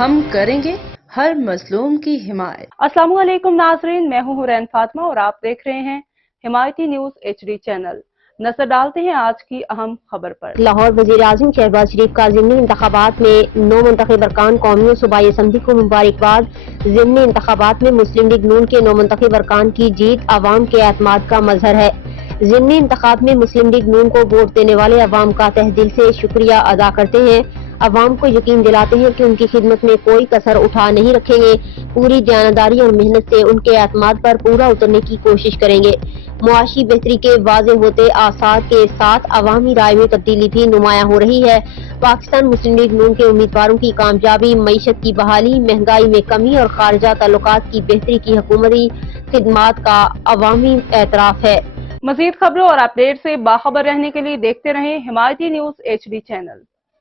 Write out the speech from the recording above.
ہم کریں گے ہر مظلوم کی حمایت۔ السلام علیکم ناظرین، میں ہوں حورین فاطمہ اور آپ دیکھ رہے ہیں حمایتی نیوز HD چینل۔ نظر ڈالتے ہیں آج کی اہم خبر پر۔ لاہور وزیر اعظم شہباز شریف کا ضمنی انتخابات میں 9 منتخب ارکان قومی و صوبائی اسمبلی کو مبارکباد۔ ضمنی انتخابات میں مسلم لیگ نون کے 9 منتخب ارکان کی جیت عوام کے اعتماد کا مظہر ہے۔ ضمنی انتخاب میں مسلم لیگ نون کو ووٹ دینے والے عوام کا تہہ دل سے شکریہ ادا کرتے ہیں۔ عوام کو یقین دلاتے ہیں کہ ان کی خدمت میں کوئی کسر اٹھا نہیں رکھیں گے، پوری دیانتداری اور محنت سے ان کے اعتماد پر پورا اترنے کی کوشش کریں گے۔ معاشی بہتری کے واضح ہوتے آثار کے ساتھ عوامی رائے میں تبدیلی بھی نمایاں ہو رہی ہے۔ پاکستان مسلم لیگ نون کے امیدواروں کی کامیابی، معیشت کی بحالی، مہنگائی میں کمی اور خارجہ تعلقات کی بہتری کی حکومتی خدمات کا عوامی اعتراف ہے۔ مزید خبروں اور اپڈیٹ سے باخبر رہنے کے لیے دیکھتے رہیں حمایتی نیوز HD چینل۔